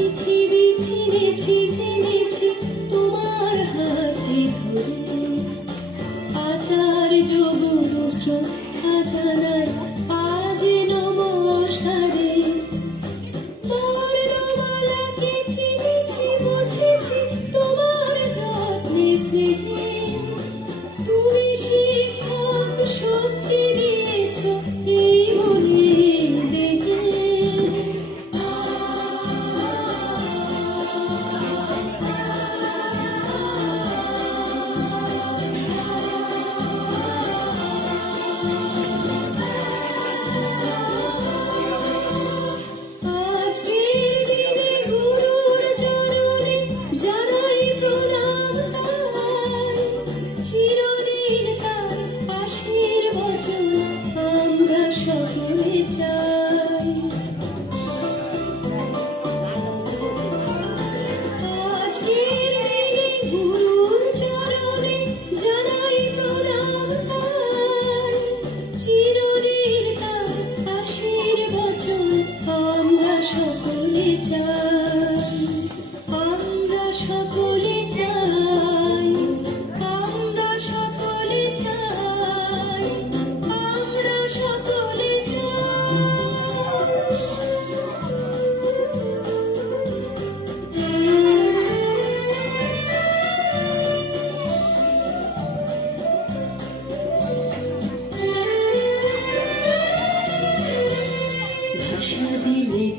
পৃথিবী চিনেছি চিনেছি তোমার হাতে আচার যোগ শ্রদ্ধা জানায়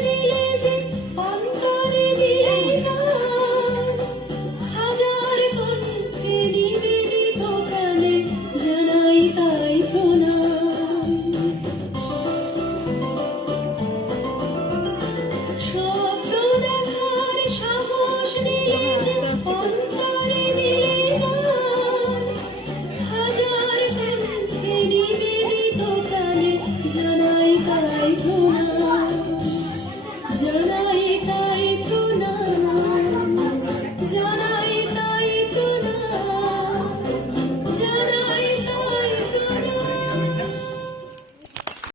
You.